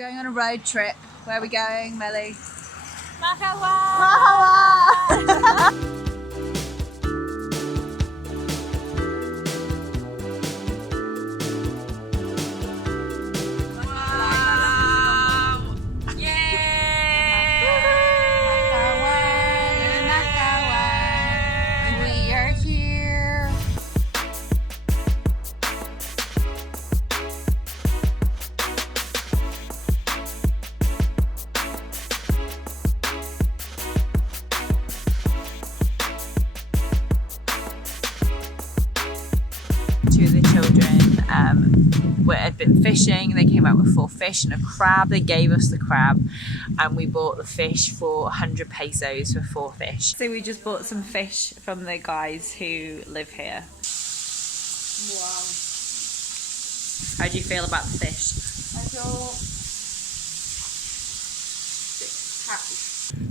going on a road trip. Where are we going, Melly? Mauhaual! Mauhaual! Two of the children had been fishing. They came out with 4 fish and a crab. They gave us the crab and we bought the fish for 100 pesos for 4 fish. So we just bought some fish from the guys who live here. Wow. How do you feel about the fish? I feel happy.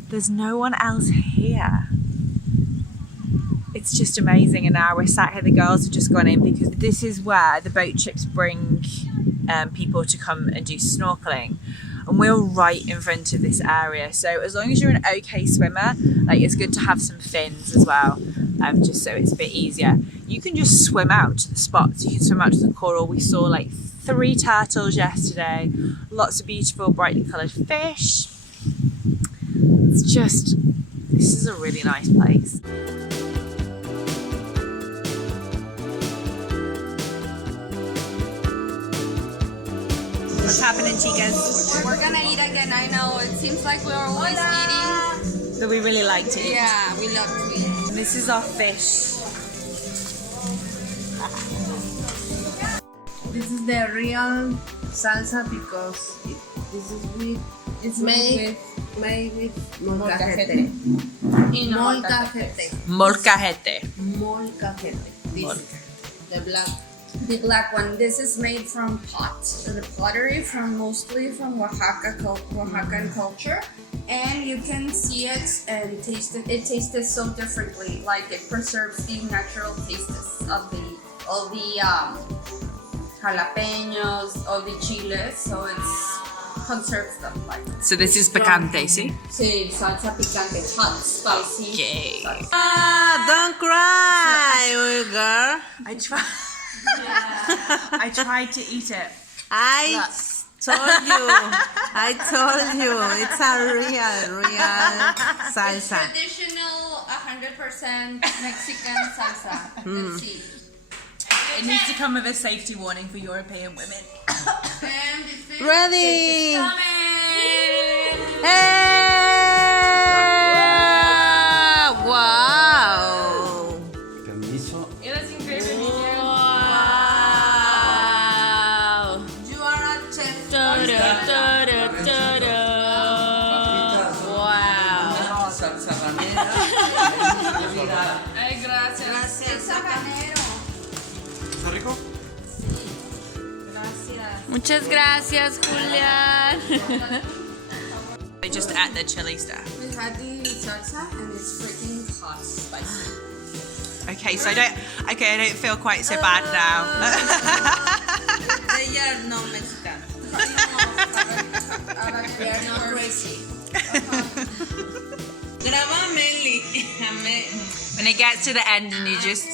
There's no one else here. It's just amazing, and now we're sat here. The girls have just gone in because this is where the boat trips bring people to come and do snorkeling, and we're right in front of this area. So as long as you're an okay swimmer, like, it's good to have some fins as well, just so it's a bit easier. You can just swim out to the spots. You can swim out to the coral. We saw like 3 turtles yesterday, lots of beautiful brightly coloured fish. It's just, this is a really nice place. What's happening, chicas? We're gonna eat again. I know it seems like we're always eating. But we really like to eat. Yeah, we love to eat. And this is our fish. This is the real salsa because it's made with molcajete. Molcajete. Molcajete. This the black. The black one. This is made from the pottery mostly from Oaxacan culture, and you can see it and taste it. It tastes so differently. Like, it preserves the natural tastes of all the jalapeños, all the chiles, so it's conserves them like. So this is picante, see? Sí, salsa picante, hot, spicy. Okay. Salsa. Don't cry, girl. I tried to eat it. I told you, it's a real salsa. Traditional 100% Mexican salsa. Let's see. It needs to come with a safety warning for European women. And the fish Ready? is coming. Hey! Wow! Permiso. Eres increíble, Wow! You are a chef. Wow! Salsa ranera. Ay, gracias. Es sabanero. ¿Está rico? Gracias. Muchas gracias, Julián. I just ate the chili stuff. We had the salsa and it's freaking hot, spicy. Okay, so I don't feel quite so bad now. They are not Mexican. They are not crazy. Graba Meli. When it gets to the end and you just